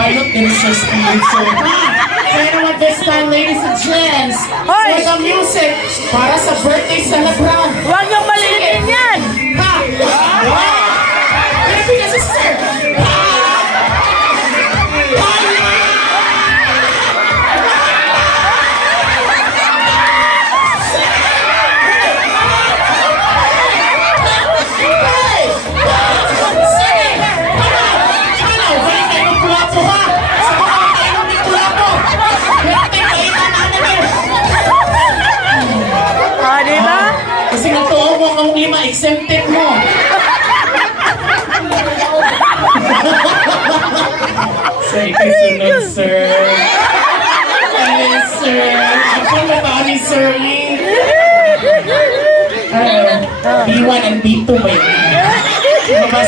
balot din sa speed, sir. Kaya naman this time, ladies and gents, for the music, para sa birthday celebrant. Huwag niyong maliitin yan! Ha! Wow! Happy na si sir! Ah, di ba? Kasi natuwa mo ang lima, exempted mo. Sir, ikay sunod, sir. Yes, sir. Ako na ba ni sir? B1 and B2 ba yun?